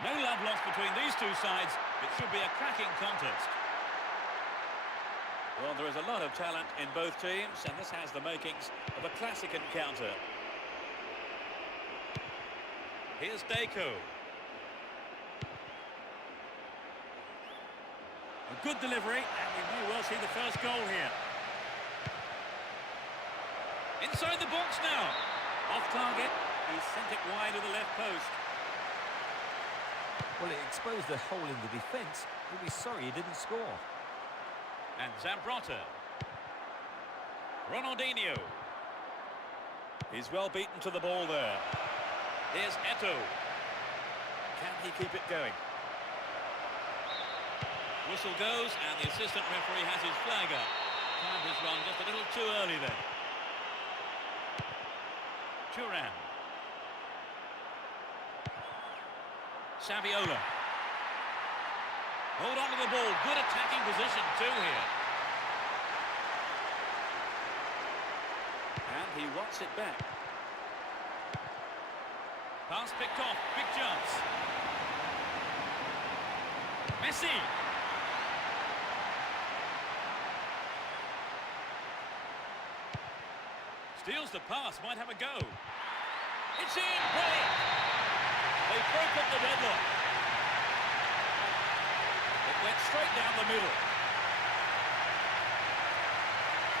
No love lost between these two sides. It should be a cracking contest. Well, there is a lot of talent in both teams, and this has the makings of a classic encounter. Here's Deco. A good delivery, and we may well see the first goal here. Inside the box now. Off target. He's sent it wide of the left post. Well, it exposed a hole in the defence. He'll be sorry he didn't score. And Zambrotta. Ronaldinho. He's well beaten to the ball there. Here's Eto'o. Can he keep it going? Whistle goes, and the assistant referee has his flag up. Time has run just a little too early then. Turan. Saviola. Hold on to the ball. Good attacking position too here. And he wants it back. Pass picked off. Big chance. Messi. Steals the pass, might have a go. It's in, brilliant! They've broken the deadlock. It went straight down the middle.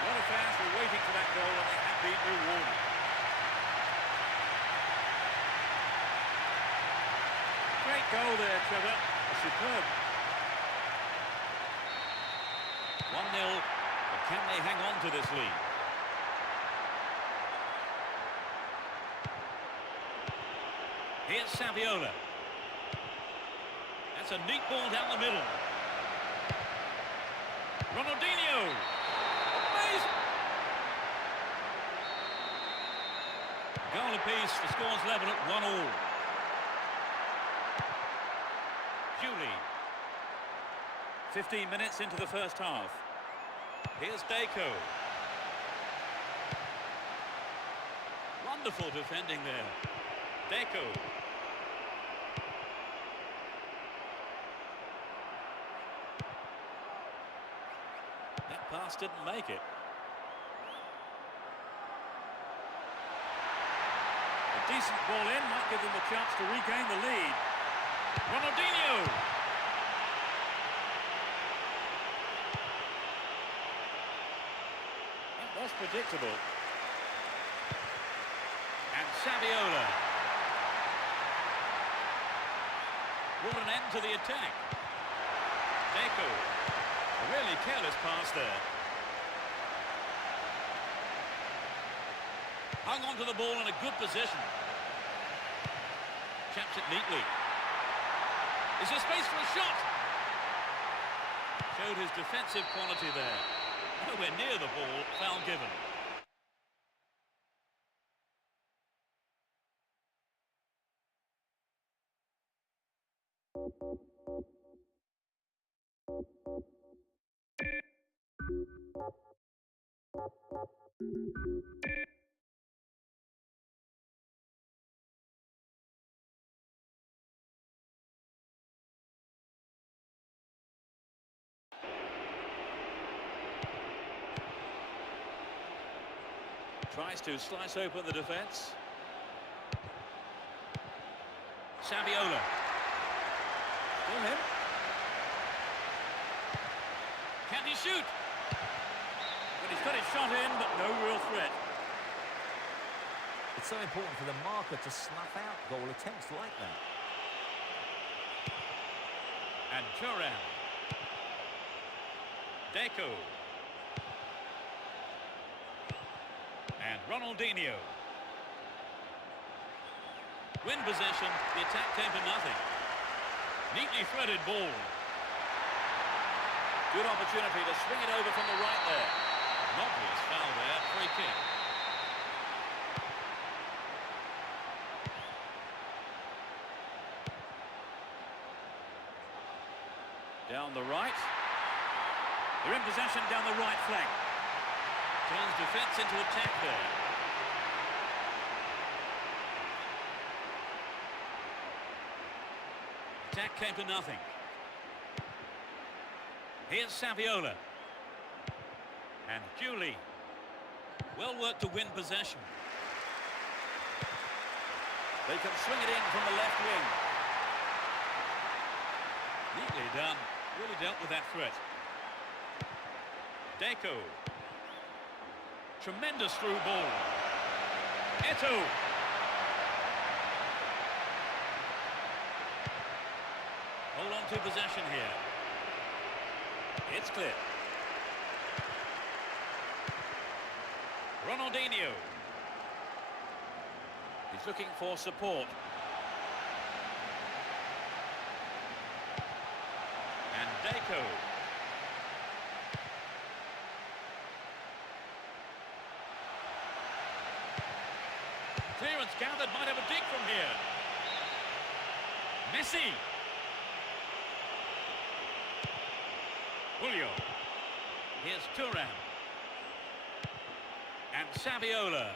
A lot of fans were waiting for that goal and they have been rewarded. Great goal there, Trevor. Superb. 1-0, but can they hang on to this lead? Here's Saviola. That's a neat ball down the middle. Ronaldinho. Amazing. Goal apiece, the score's level at 1-1. Julie. 15 minutes into the first half. Here's Deco. Wonderful defending there. Deco. That pass didn't make it. A decent ball in might give them a chance to regain the lead. Ronaldinho. That was predictable. And Saviola. Brought an end to the attack. Deco. A really careless pass there. Hung on to the ball in a good position. Chaps it neatly. Is there space for a shot? Showed his defensive quality there. Nowhere near the ball, foul given. Tries to slice open the defence. Saviola. Still him. Can he shoot? But he's got his shot in, but no real threat. It's so important for the marker to snuff out goal attempts like that. And Thuram. Deco. And Ronaldinho. Win possession, the attack came to nothing. Neatly threaded ball. Good opportunity to swing it over from the right there. An obvious foul there, free kick. Down the right. They're in possession down the right flank. Turns defence into attack there. Attack came to nothing. Here's Saviola. And Julie. Well worked to win possession. They can swing it in from the left wing. Neatly done. Really dealt with that threat. Deco. Tremendous through ball. Eto'o. Hold on to possession here. It's clear. Ronaldinho. He's looking for support. And Deco. Clearance gathered, might have a dig from here. Messi. Julio. Here's Thuram. And Saviola.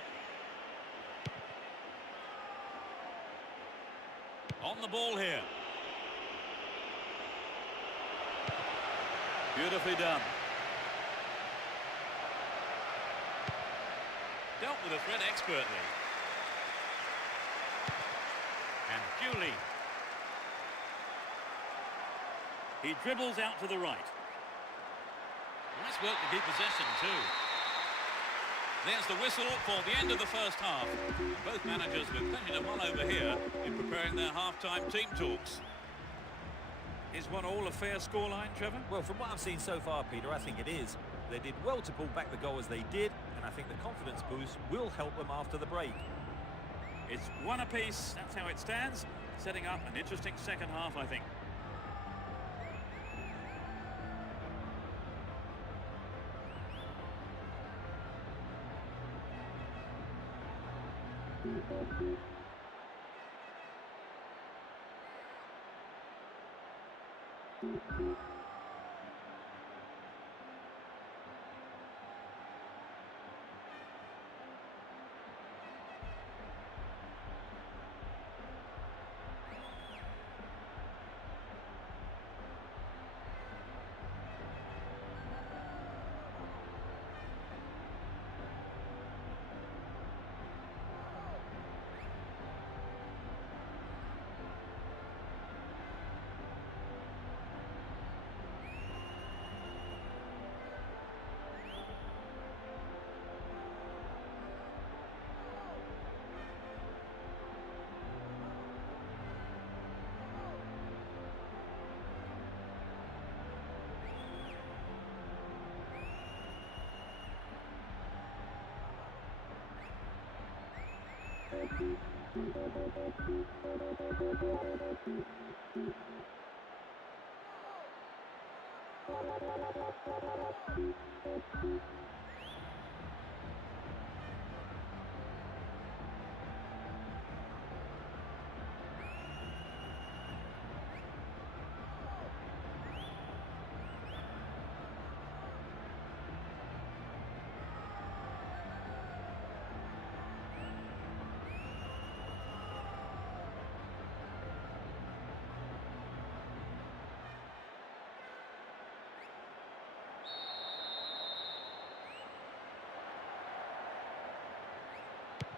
On the ball here. Beautifully done. dealt with the threat expertly. And Julie. He dribbles out to the right. Nice work to keep possession too. There's the whistle for the end of the first half. Both managers with plenty to mull over here in preparing their half-time team talks. Is 1-1 a fair scoreline, Trevor? Well, from what I've seen so far, Peter, I think it is. They did well to pull back the goal as they did, and I think the confidence boost will help them after the break. It's 1 apiece, that's how it stands, setting up an interesting second half, I think.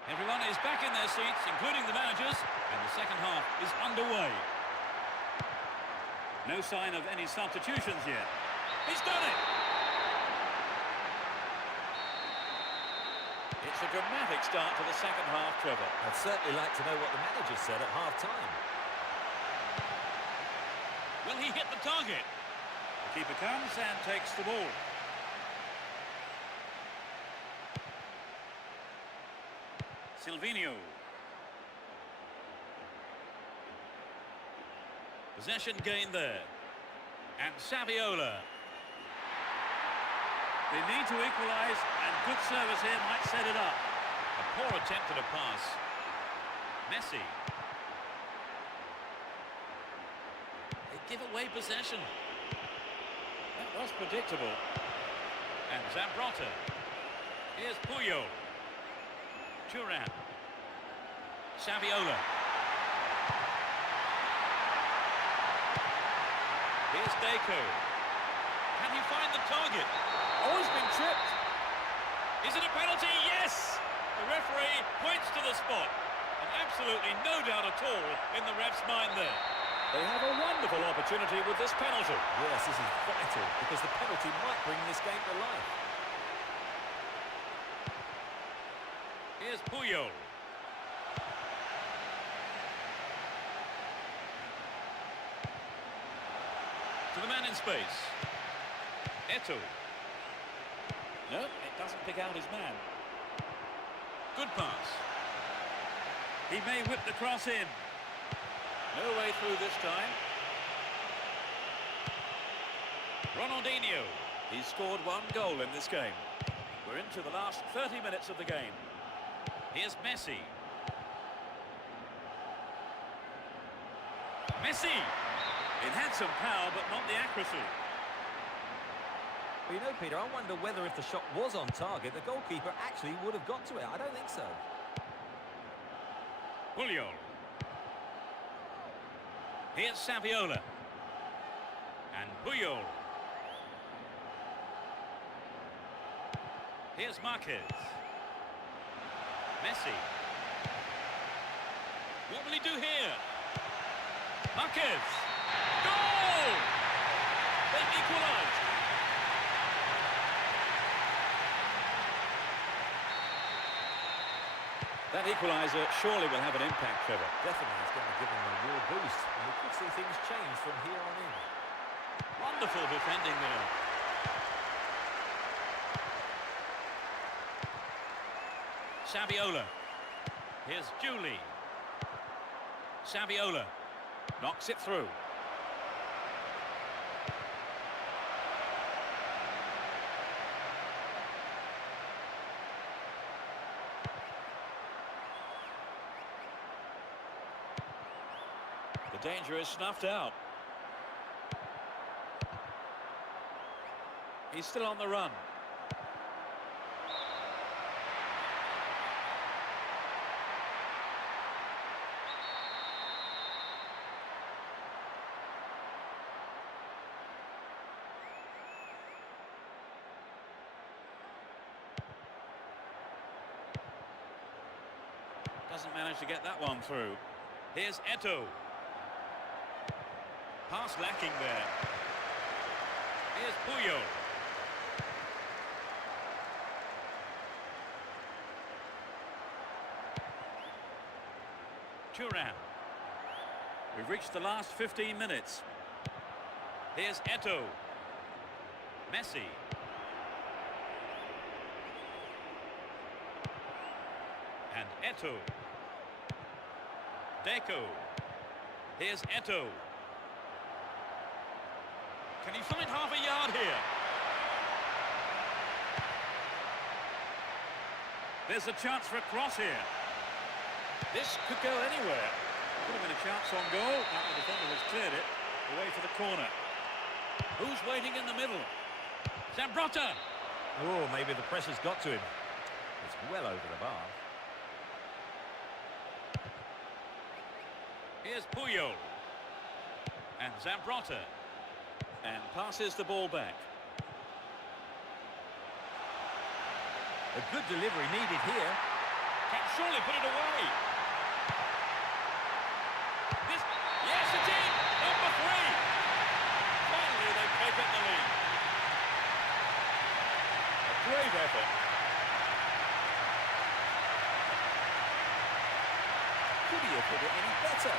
Everyone is back in their seats, including the managers, and the second half is underway. No sign of any substitutions yet. He's done it! It's a dramatic start to the second half, Trevor. I'd certainly like to know what the manager said at half-time. Will he hit the target? The keeper comes and takes the ball. Silvino. Possession gained there. And Saviola. They need to equalise, and good service here might set it up. A poor attempt at a pass. Messi. They give away possession. That was predictable. And Zambrotta. Here's Puyol. Turan. Saviola. Here's Deco. Can he find the target? Oh, he's been tripped. Is it a penalty? Yes! The referee points to the spot. And absolutely no doubt at all in the ref's mind there. They have a wonderful opportunity with this penalty. Yes, this is vital, because the penalty might bring this game to life. Here's Puyol. To the man in space. Eto'o. No, it doesn't pick out his man. Good pass. He may whip the cross in. No way through this time. Ronaldinho. He's scored 1 goal in this game. We're into the last 30 minutes of the game. Here's Messi. Messi! It had some power, but not the accuracy. Well, you know, Peter, I wonder whether if the shot was on target, the goalkeeper actually would have got to it. I don't think so. Puyol. Here's Saviola. And Puyol. Here's Marquez. Messi. What will he do here? Marquez. Goal! They've equalised. That equaliser surely will have an impact, Trevor. Definitely, it's going to give them a real boost, and we could see things change from here on in. Wonderful defending there. Saviola. Here's Julie. Saviola knocks it through. The danger is snuffed out. He's still on the run. Doesn't manage to get that one through. Here's Eto'o. Pass lacking there. Here's Puyol. Turan. We've reached the last 15 minutes. Here's Eto'o. Messi. And Eto'o. Deco. Here's Eto'o. Can he find half a yard here? There's a chance for a cross here. This could go anywhere. Could have been a chance on goal. The defender has cleared it away for the corner. Who's waiting in the middle? Zambrotta. Oh, maybe the pressure's got to him. It's well over the bar. Here's Puyol. And Zambrotta. And passes the ball back. A good delivery needed here. Can surely put it away. This, yes, it's in. Number 3. Finally, they've taken the lead. A great effort. Could he have put it any better?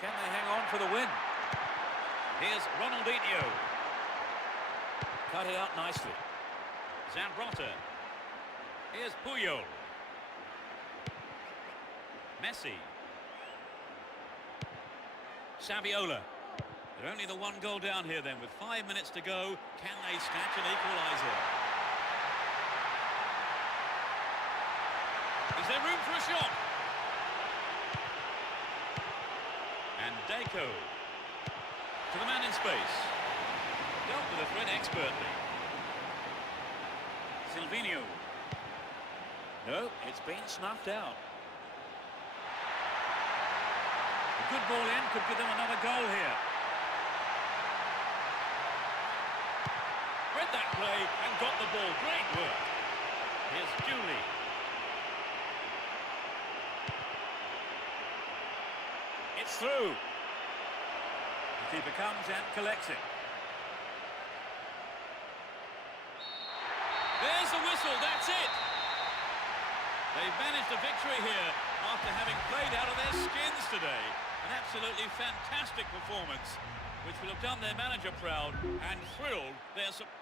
Can they hang on for the win? Here's Ronaldinho. Cut it out nicely. Zambrotta. Here's Puyol. Messi. Saviola. They're only the one goal down here then. With 5 minutes to go, can they snatch an equaliser? Is there room for a shot? And Deco to the man in space. Dealt with the threat expertly. Silvinho. No, it's been snuffed out. A good ball in could give them another goal here. Read that play and got the ball. Great work. Here's Julie. It's through. The keeper comes and collects it. There's the whistle, that's it. They've managed a victory here after having played out of their skins today. An absolutely fantastic performance, which will have done their manager proud and thrilled their supporters.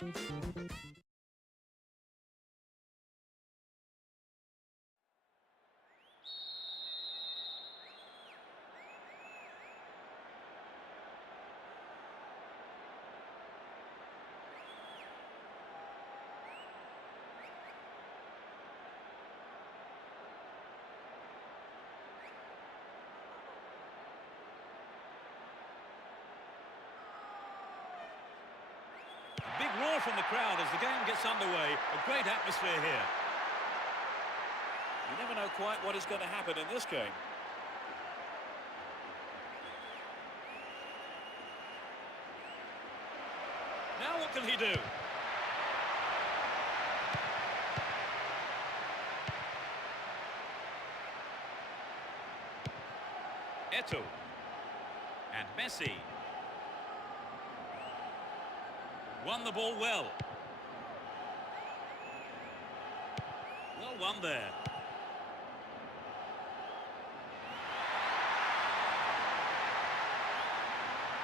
Big roar from the crowd as the game gets underway. A great atmosphere here. You never know quite what is going to happen in this game. Now what can he do? Eto'o. And Messi. Won the ball well. Well won there.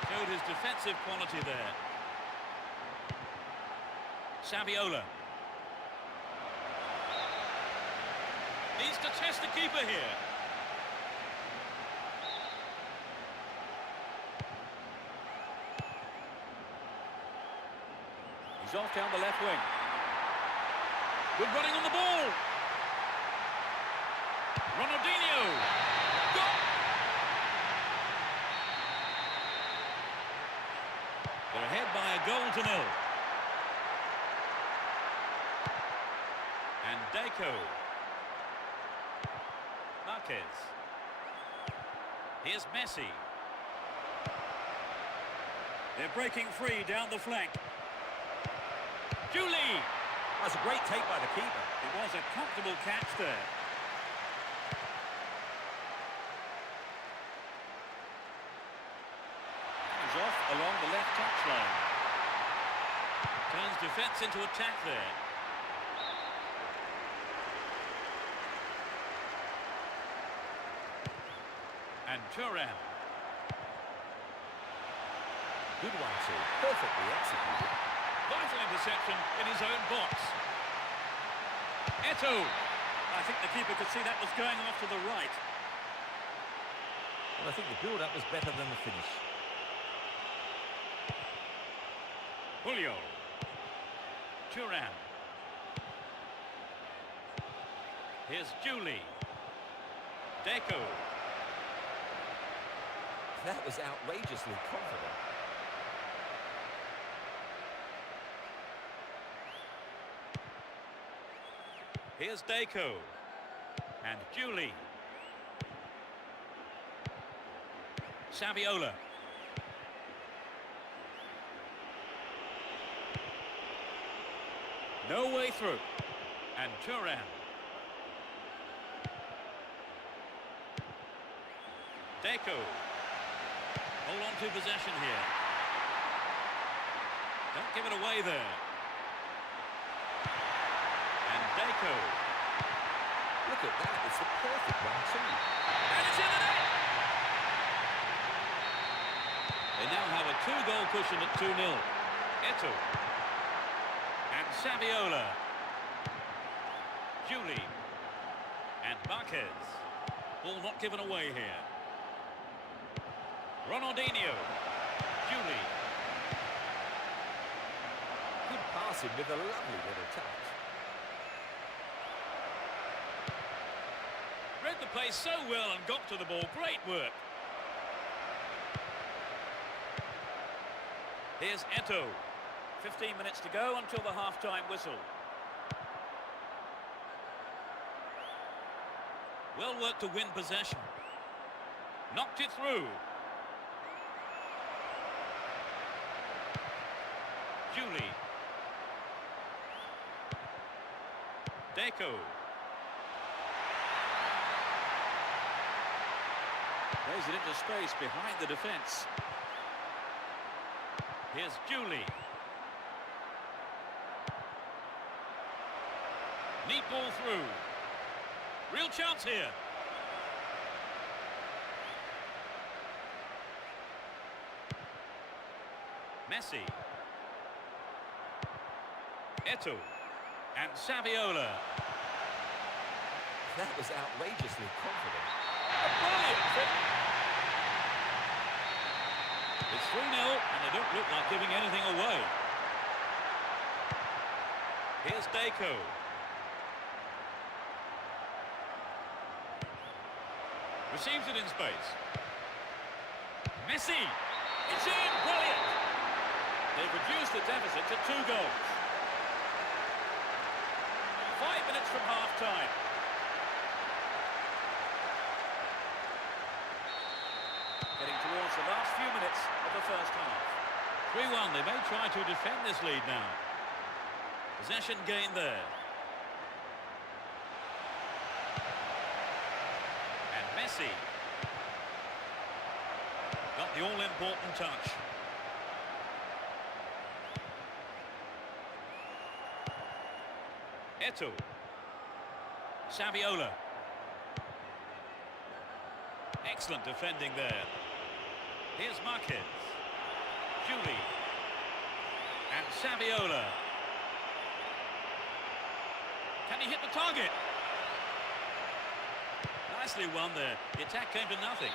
Showed his defensive quality there. Saviola. Needs to test the keeper here. He's off down the left wing. Good running on the ball. Ronaldinho. Goal! They're ahead by a goal to nil. And Deco. Marquez. Here's Messi. They're breaking free down the flank. Julie! That's a great take by the keeper. It was a comfortable catch there. He's off along the left touchline. Turns defence into attack there. And Thuram. Good one, too. Perfectly executed. Vital interception in his own box. Eto'o. I think the keeper could see that was going off to the right. Well, I think the build-up was better than the finish. Julio. Thuram. Here's Julie. Deco. That was outrageously confident. Here's Deco. And Julie. Saviola. No way through. And Thuram. Deco. Hold on to possession here. Don't give it away there. And Deco. Look at that, it's the perfect one too. And it's in the net! They now have a 2-goal cushion at 2-0. Eto'o. And Saviola. Julie. And Marquez. Ball not given away here. Ronaldinho. Julie. Good passing with a lovely little touch. Read the play so well and got to the ball. Great work. Here's Eto'o. 15 minutes to go until the half-time whistle. Well worked to win possession. Knocked it through. Julie. Deco. Plays it into space behind the defence. Here's Julie. Neat ball through. Real chance here. Messi. Eto'o. And Saviola. That was outrageously confident. A brilliant fit. It's 3-0 and they don't look like giving anything away. Here's Deco. Receives it in space. Messi. It's in. Brilliant. They've reduced the deficit to 2 goals. 5 minutes from half-time. Getting towards the last few minutes of the first half. 3-1. They may try to defend this lead now. Possession gained there. And Messi. Got the all-important touch. Eto'o. Saviola. Excellent defending there. Here's Marquez. Julie. And Saviola. Can he hit the target? Nicely won there. The attack came to nothing.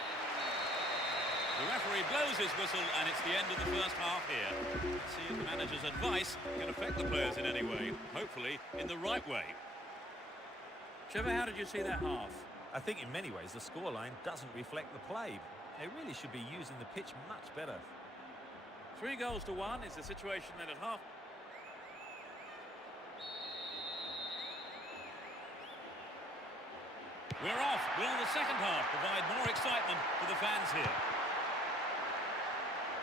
The referee blows his whistle and it's the end of the first half here. Let's see if the manager's advice can affect the players in any way. Hopefully in the right way. Trevor, how did you see that half? I think in many ways the scoreline doesn't reflect the play. They really should be using the pitch much better. 3-1 is the situation then at half. We're off. Will the second half provide more excitement for the fans here?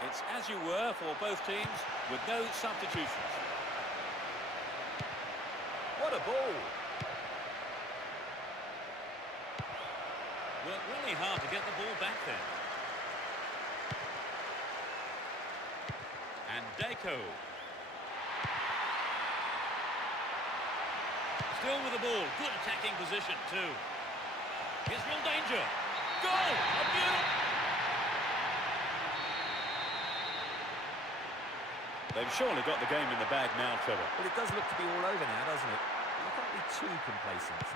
It's as you were for both teams with no substitutions. What a ball! Worked really hard to get the ball back there. And Deco. Still with the ball. Good attacking position too. Here's real danger. Goal! A beauty! They've surely got the game in the bag now, Trevor. Well, it does look to be all over now, doesn't it? You can't be too complacent.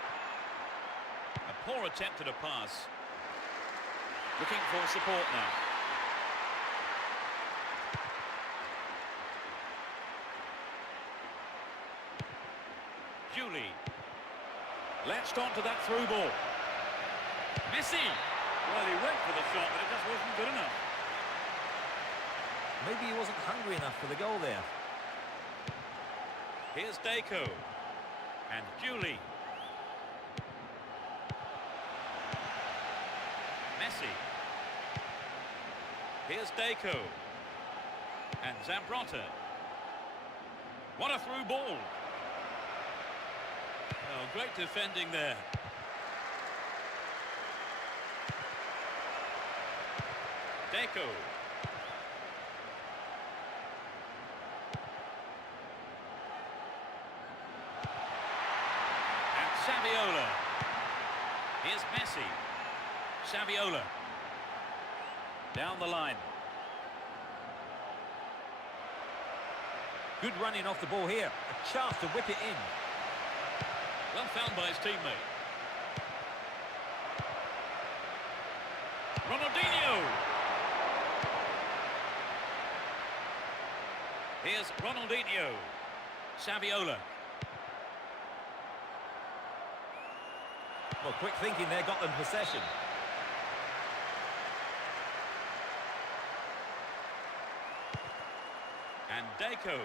A poor attempt at a pass. Looking for support now. Julie. Latched on to that through ball. Messi. Well, he went for the shot, but it just wasn't good enough. Maybe he wasn't hungry enough for the goal there. Here's Deco. And Julie. Messi. Here's Deco. And Zambrotta. What a through ball. Oh, great defending there. Deco. And Saviola. Here's Messi. Saviola. Down the line. Good running off the ball here. A chance to whip it in. Well found by his teammate. Ronaldinho. Here's Ronaldinho. Saviola. Well, quick thinking there got them possession. And Deco.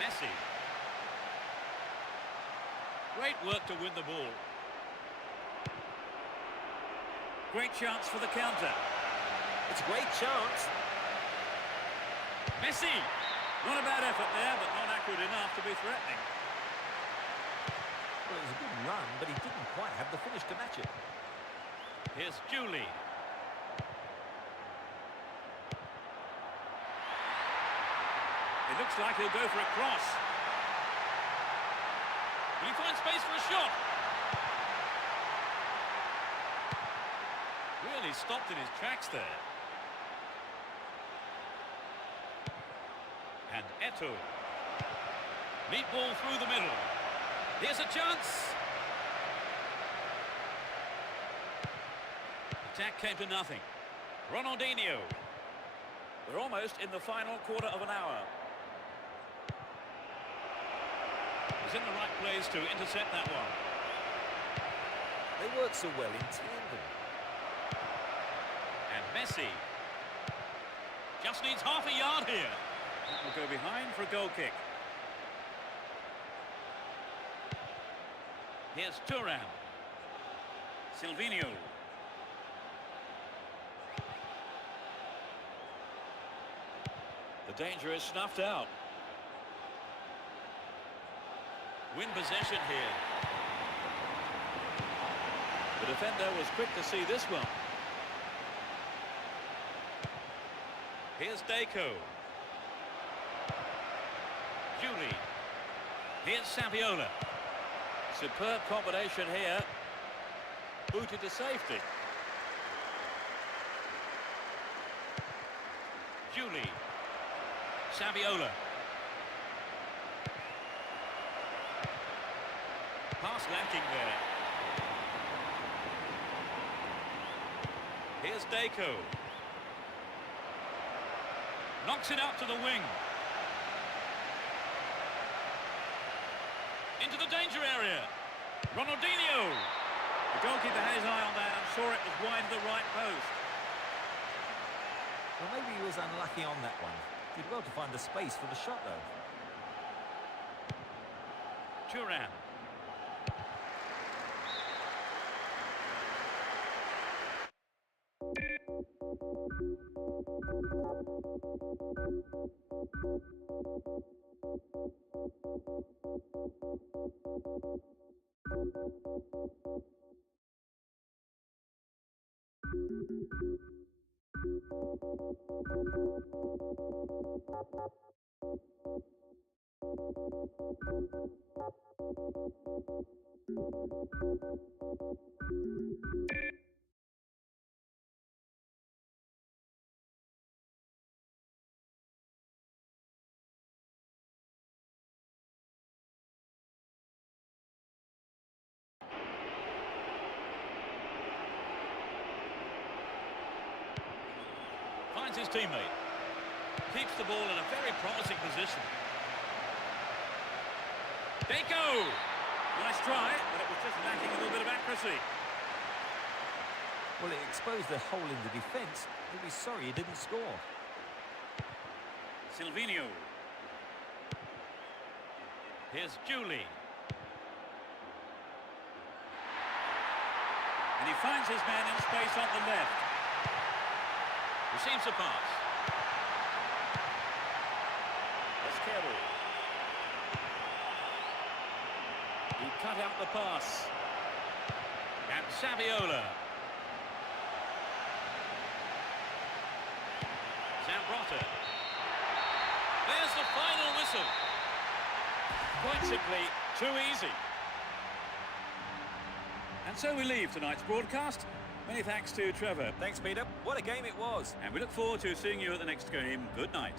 Messi. Great work to win the ball. Great chance for the counter. It's a great chance. Messi. Not a bad effort there, but not accurate enough to be threatening. Well, it was a good run, but he didn't quite have the finish to match it. Here's Julie. It looks like he'll go for a cross. Will he find space for a shot? Really stopped in his tracks there. And Benedetto. Meat ball through the middle. Here's a chance. Attack came to nothing. Ronaldinho. We're almost in the final quarter of an hour. He's in the right place to intercept that one. They work so well in tandem. And Messi. Just needs half a yard here. That will go behind for a goal kick. Here's Thuram. Silvinho. The danger is snuffed out. Win possession here. The defender was quick to see this one. Here's Deco. Julie. Here's Saviola. Superb combination here. Booted to safety. Julie. Saviola. Pass lacking there. Here's Deco. Knocks it out to the wing. Into the danger area. Ronaldinho. The goalkeeper had his eye on that and saw it was wide of the right post. Well, maybe he was unlucky on that one. Did well to find the space for the shot, though. Thuram. Finds his teammate. Keeps the ball in a very promising position. Deco! Nice try, but it was just lacking a little bit of accuracy. Well, it exposed a hole in the defence. He'll be sorry he didn't score. Silvinho. Here's Julie. And he finds his man in space on the left. Receives a pass. Esquerdo. He cut out the pass. And Saviola. Zambrota. There's the final whistle. Quite simply, too easy. And so we leave tonight's broadcast. Many thanks to Trevor. Thanks, Peter. What a game it was. And we look forward to seeing you at the next game. Good night.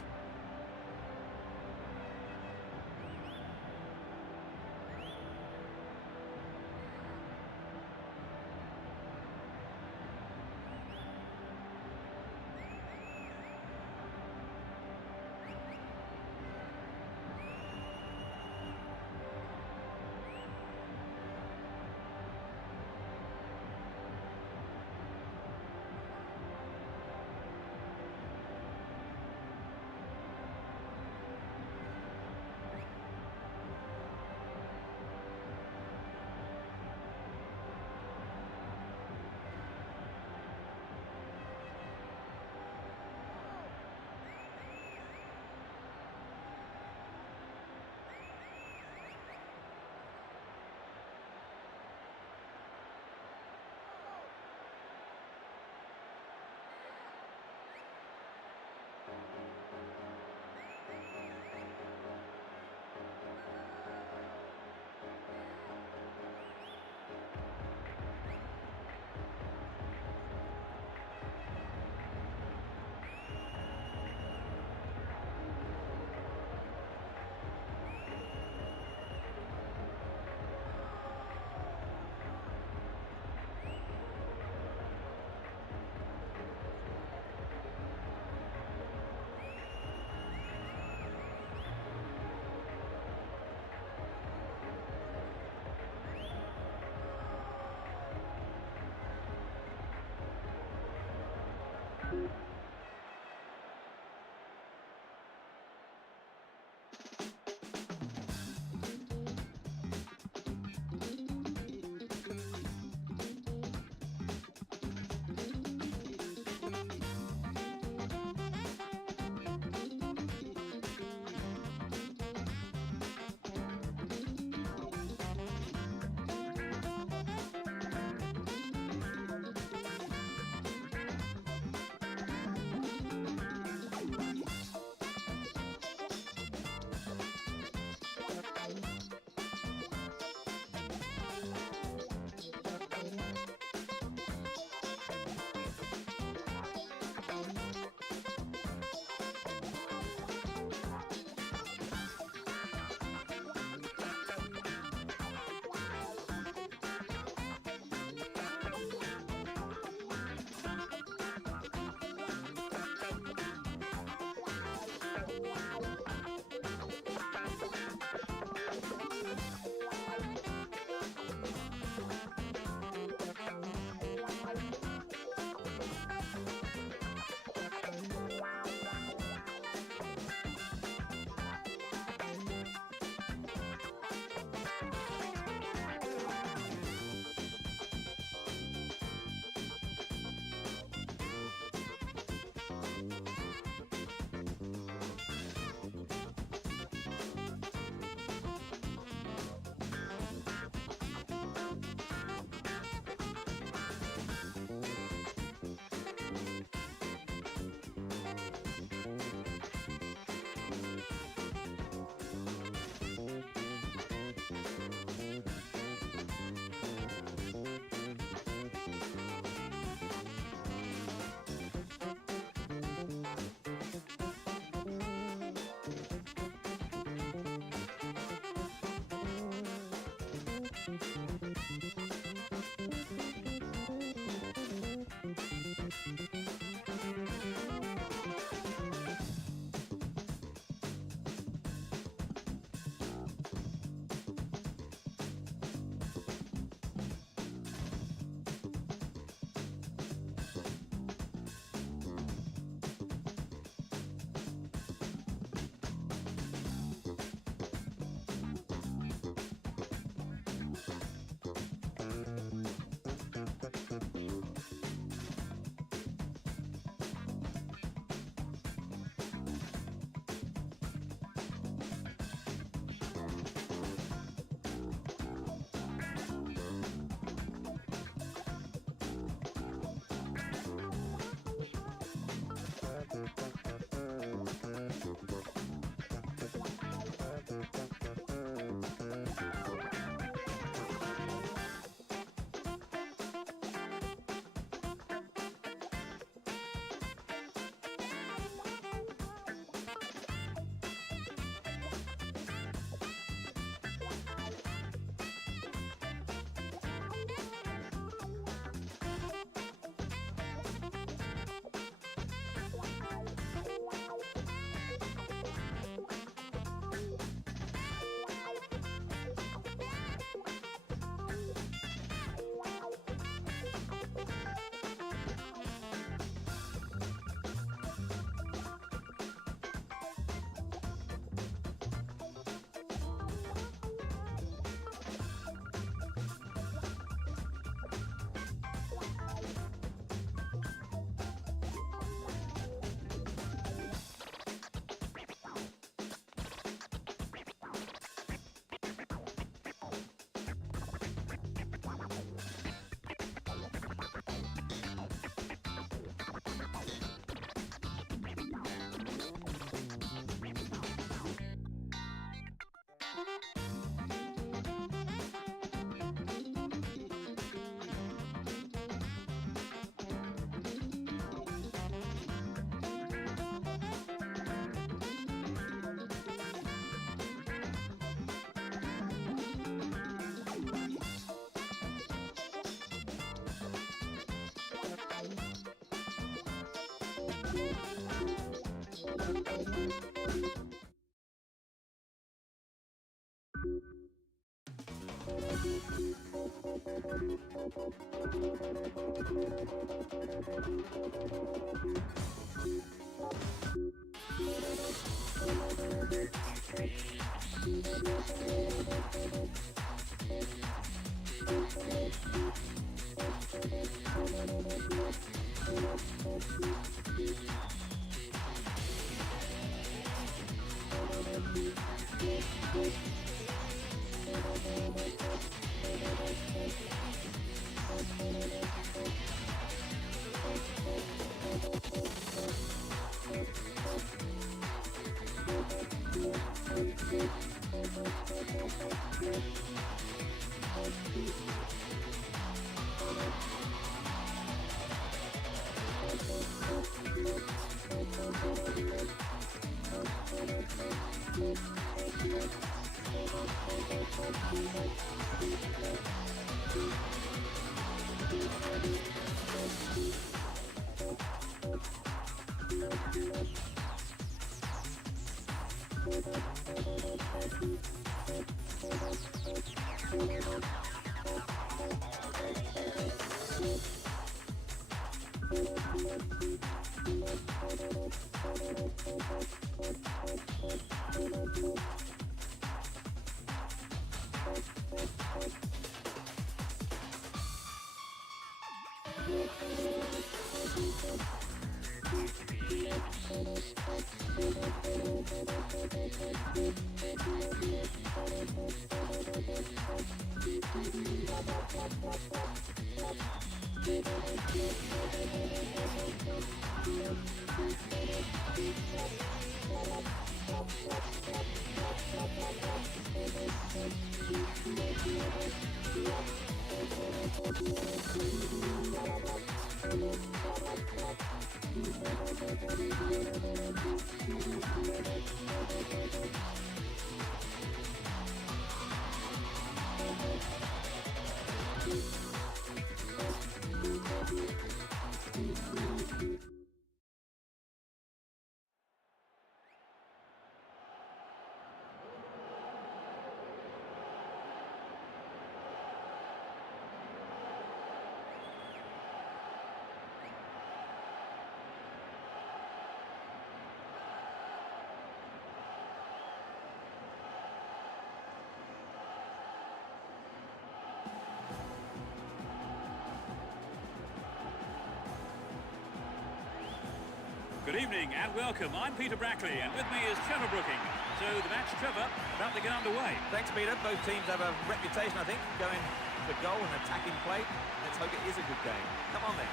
Good evening and welcome. I'm Peter Brackley and with me is Trevor Brooking. So the match, Trevor, about to get underway. Thanks, Peter. Both teams have a reputation, I think, going for goal and attacking play. Let's hope it is a good game. Come on then.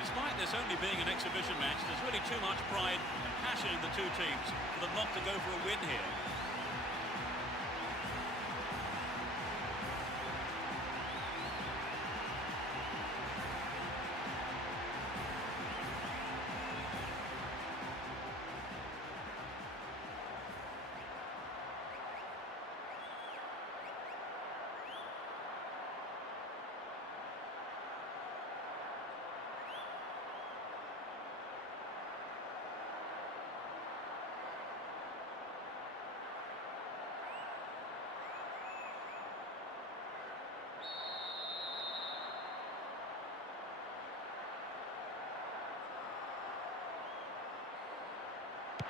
Despite this only being an exhibition match, there's really too much pride and passion in the two teams for them not to go for a win here.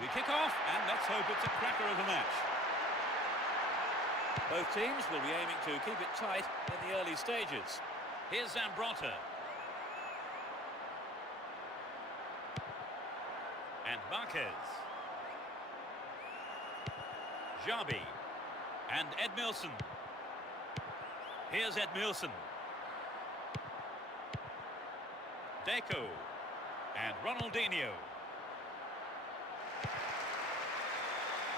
We kick off, and let's hope it's a cracker of a match. Both teams will be aiming to keep it tight in the early stages. Here's Zambrotta. And Marquez. Jabi. And Edmilson. Here's Edmilson. Deco. And Ronaldinho.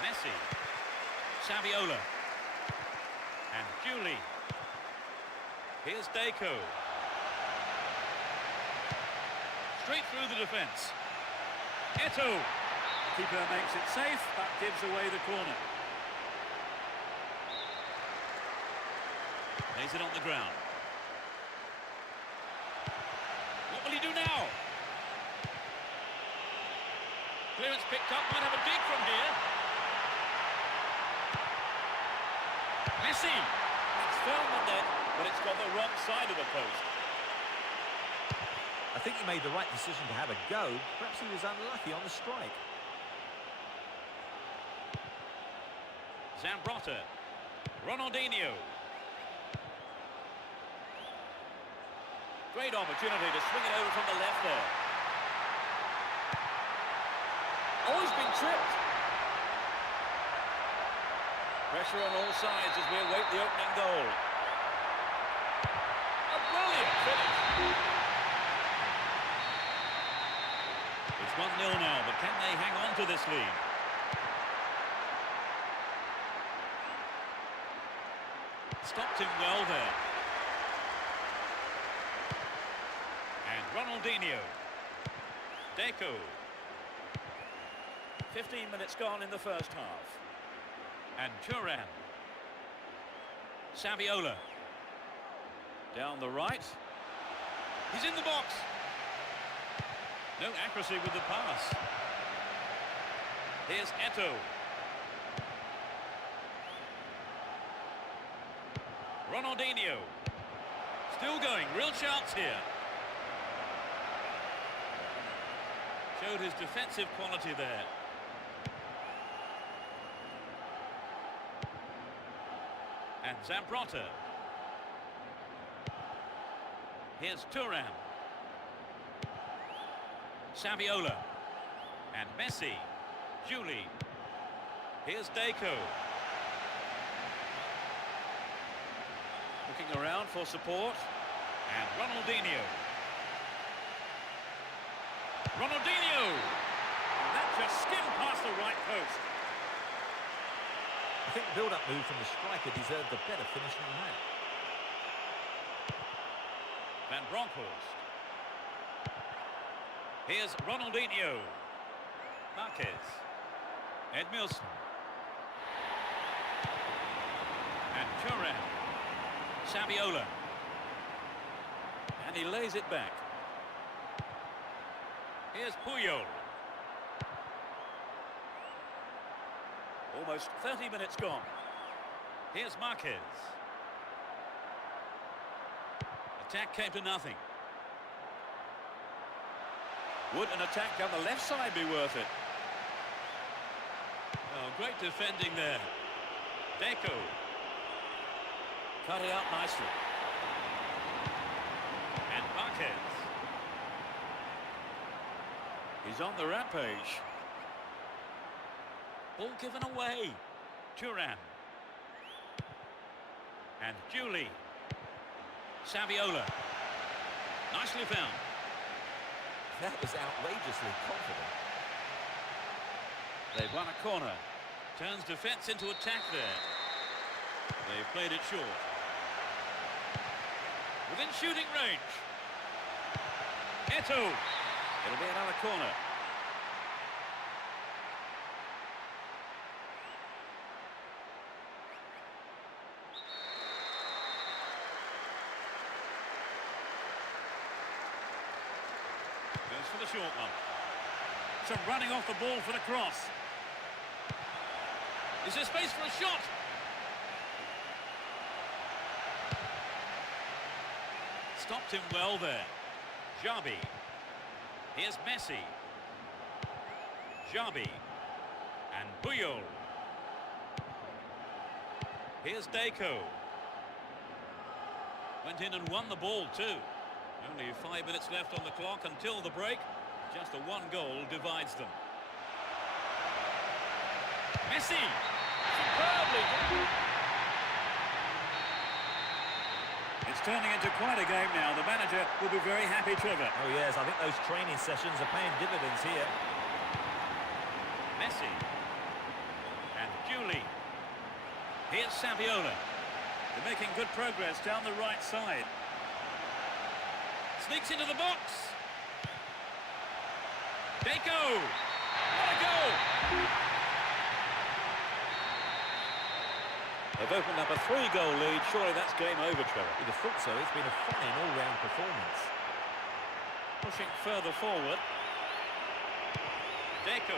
Messi, Saviola, and Julie. Here's Deco. Straight through the defence. Eto'o. Keeper makes it safe, but gives away the corner. Lays it on the ground. What will he do now? Clearance picked up, might have a dig from here. Messi! It's found the net, but it's got the wrong side of the post. I think he made the right decision to have a go. Perhaps he was unlucky on the strike. Zambrotta. Ronaldinho. Great opportunity to swing it over from the left there. Oh, he's been tripped. Pressure on all sides as we await the opening goal. A brilliant finish. It's 1-0 now, but can they hang on to this lead? Stopped him well there. And Ronaldinho. Deco. 15 minutes gone in the first half. And Thuram. Saviola. Down the right. He's in the box. No accuracy with the pass. Here's Eto'o. Ronaldinho. Still going. Real chance here. Showed his defensive quality there. And Zambrotta. Here's Thuram. Saviola. And Messi. Julie. Here's Deco. Looking around for support. And Ronaldinho. Ronaldinho! And that just skimmed past the right post. I think the build-up move from the striker deserved a better finish than that. Van Bronckhorst. Here's Ronaldinho. Marquez. Edmilson. And Thuram. Saviola. And he lays it back. Here's Puyol. Almost 30 minutes gone. Here's Marquez. Attack came to nothing. Would an attack down the left side be worth it? Oh, great defending there. Deco. Cut it out nicely. And Marquez. He's on the rampage. Ball given away. Thuram. And Julie. Saviola. Nicely found. That was outrageously confident. They've won a corner. Turns defence into attack there. They've played it short. Within shooting range. Eto'o. It'll be another corner. Goes for the short one. Some running off the ball for the cross. Is there space for a shot? Stopped him well there. Xabi. Here's Messi. Xabi. And Puyol. Here's Deco. Went in and won the ball too. Only 5 minutes left on the clock until the break. Just a one goal divides them. Messi! Superbly done. It's turning into quite a game now. The manager will be very happy, Trevor. Oh yes, I think those training sessions are paying dividends here. Messi. And Julie. Here's Saviola. They're making good progress down the right side. Sneaks into the box. Deco. What a goal! They've opened up a 3-goal lead. Surely that's game over, Trevor. You'd have thought so. It's been a fine all-round performance. Pushing further forward. Deco.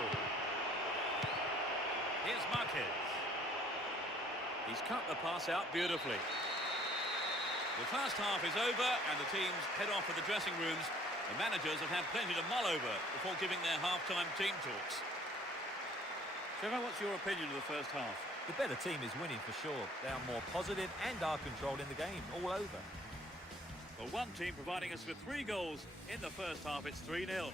Here's Marquez. He's cut the pass out beautifully. The first half is over and the teams head off for the dressing rooms. The managers have had plenty to mull over before giving their half-time team talks. Trevor, what's your opinion of the first half? The better team is winning for sure. They are more positive and are controlling the game all over. Well, one team providing us with 3 goals in the first half. It's 3-0.